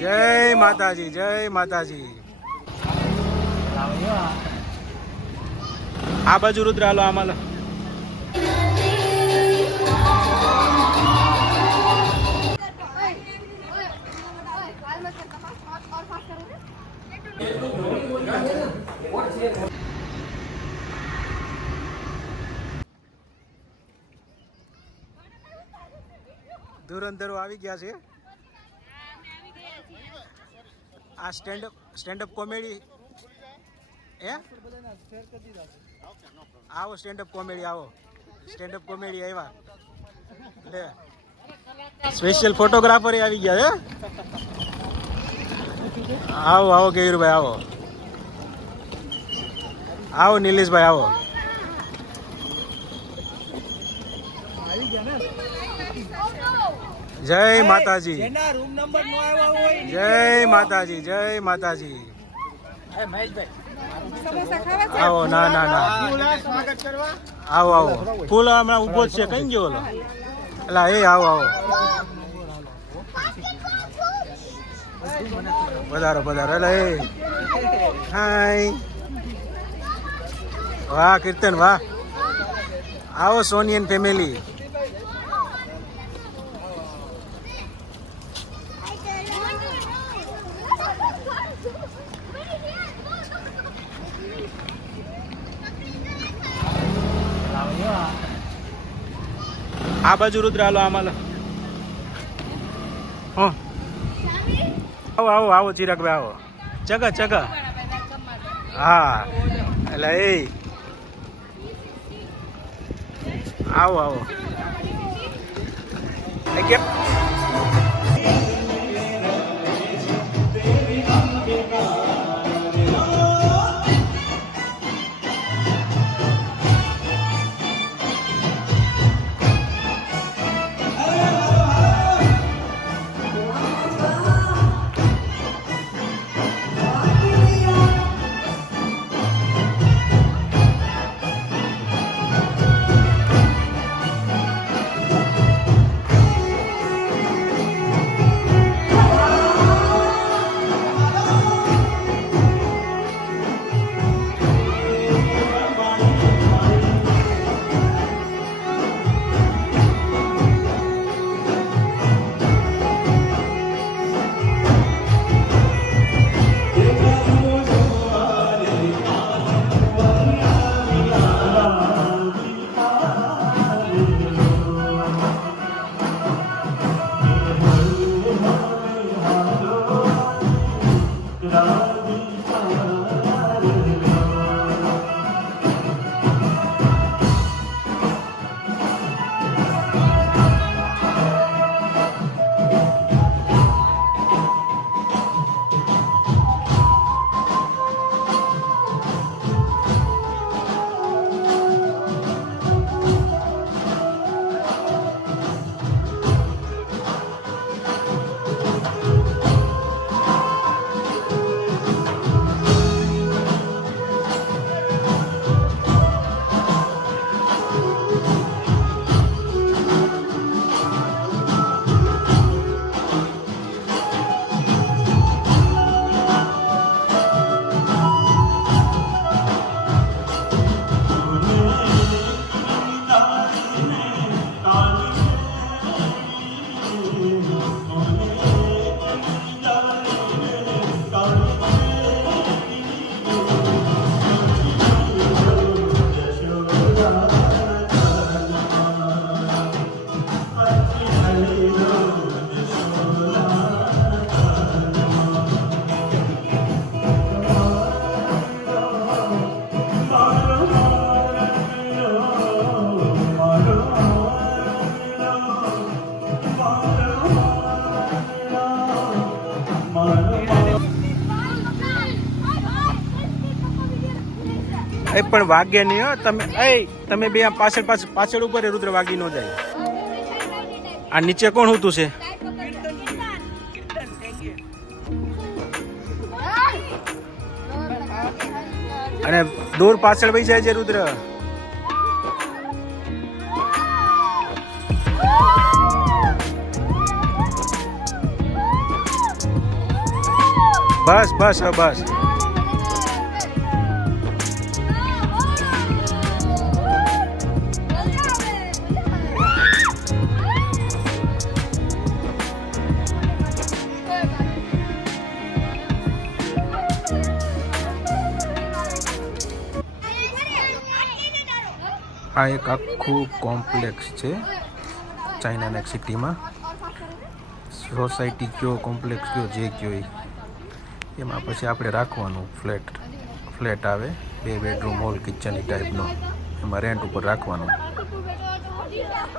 જય માતાજી, જય માતાજી. આ બાજુ રુદ્ર હાલો આમાં. ધુરંધરો આવી ગયા છે. આ સ્ટેન્ડઅપ કોમેડી આવો સ્ટેન્ડઅપ કોમેડી આવો સ્ટેન્ડઅપ કોમેડી આવ્યા લે સ્પેશિયલ ફોટોગ્રાફર આવી ગયા હે. આવો આવો કેયુરભાઈ આવો આવો નિલેશભાઈ આવો. જય માતાજી, જય માતાજી, જય માતાજી. આવો ના ના ના આવો આવો ફૂલ હમણાં ઉભો જ છે. કઈ ગયો ઓલો એલા એ આવો આવો વધારો વધારો એટલે એ હાય વાહ કીર્તન વાહ. આવો સોનિયન ફેમિલી. આ બાજુ રુદ્ર હાલો આમાં. આવો આવો આવો ચિરાગભાઈ આવો. ચગા ચગા હા એટલે એ આવો આવો કેમ એ પણ વાગે નહીં હો તમે. તમે બે પાછળ પાછળ ઉપર રુદ્ર વાગી ન જાય. આ નીચે કોણ હોતું છે? અને દૂર પાછળ વહી જાય છે રુદ્ર. બસ બસ હવે બસ. આ એક આખું કોમ્પ્લેક્સ છે ચાઇનાના એક સિટીમાં. સોસાયટી કયો, કોમ્પ્લેક્સ કયો, જે કયો એમાં પછી આપણે રાખવાનું ફ્લેટ આવે 2 બેડરૂમ હોલ કિચન ટાઈપનો, એમાં રેન્ટ ઉપર રાખવાનું.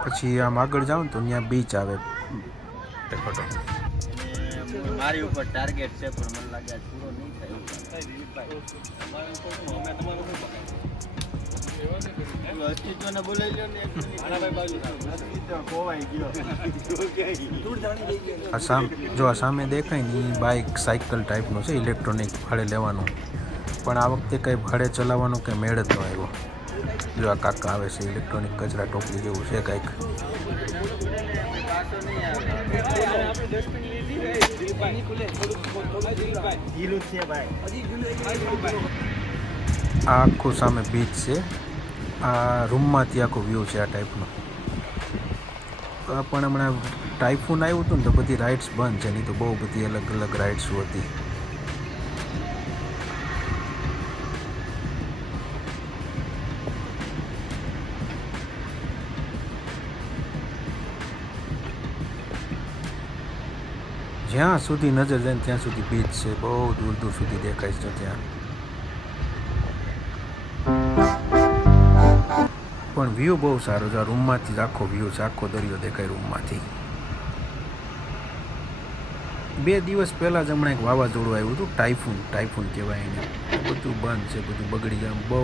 પછી આમ આગળ જાઓ ને તો ત્યાં બીચ આવે. મારી ઉપર ટાર્ગેટ છે પણ મને લાગે પૂરો નહીં થાય. જો આ સામે દેખાય ને એ બાઇક સાયકલ ટાઈપનું છે, ઇલેક્ટ્રોનિક ભાડે લેવાનું. પણ આ વખતે કંઈ ભાડે ચલાવવાનું કંઈ મેળ જ ન આવ્યો. જો આ કાકા આવે છે, ઇલેક્ટ્રોનિક કચરા ટોપલી જેવું છે કંઈક. આ આખું સામે બીચ છે. આ રૂમમાંથી આખો વ્યૂ છે આ ટાઈપનો. પણ હમણાં ટાઈફૂન આવ્યું હતું ને તો બધી રાઇડ્સ બંધ છે, નહીં તો બહુ બધી અલગ અલગ રાઇડ્સ હતી. જ્યાં સુધી નજર જાય ત્યાં સુધી બીચ છે, બહુ દૂર દૂર સુધી દેખાય છે ત્યાં. પણ વ્યૂ બહુ સારો છે. આ રૂમમાંથી જ આખો વ્યૂ છે, આખો દરિયો દેખાય રૂમમાંથી. 2 દિવસ પહેલાં જ હમણાં એક વાવાઝોડું આવ્યું હતું, ટાઈફૂન કહેવાય એને. બધું બંધ છે, બધું બગડી ગયું. બહુ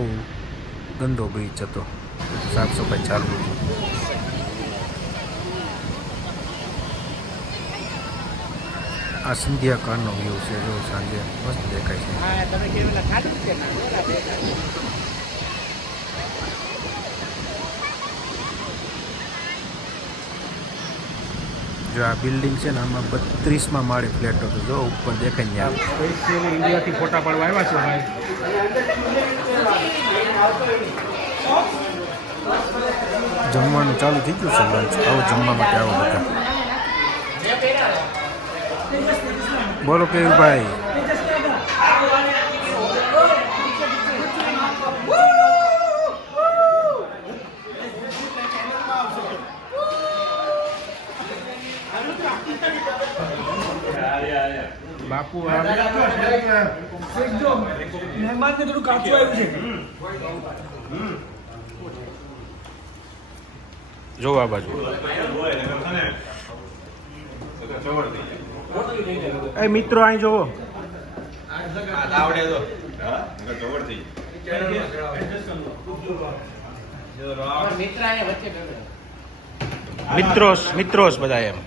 ગંદો બીચ હતો, બધું સાફ સફાઈ ચાલુ હતી. આ સંધ્યા કાળનો વ્યૂ છે, જો સાંજે મસ્ત દેખાય છે. જો આ બિલ્ડિંગ છે ને, આમાં 32માં માળે ફ્લેટ હતો. જો ઉપર દેખાય ને ઇન્ડિયાથી ફોટા પાડવા આવ્યા છે ભાઈ. જમવાનું ચાલુ થઈ ગયું છે. લંચ આવો જમવા માટે આવો બધા. બોલો કેવું ભાઈ? બાપુ મહેમાન ને થોડું કાચું આવ્યું છે. જો આ બાજુ એ મિત્રો અહીં જોવો. મિત્રોસ બધા એમ.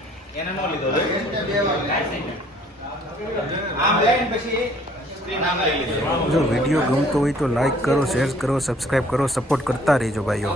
જો વિડીયો ગમતો હોય તો લાઈક કરો, શેર કરો, સબસ્ક્રાઈબ કરો, સપોર્ટ કરતા રહેજો ભાઈઓ.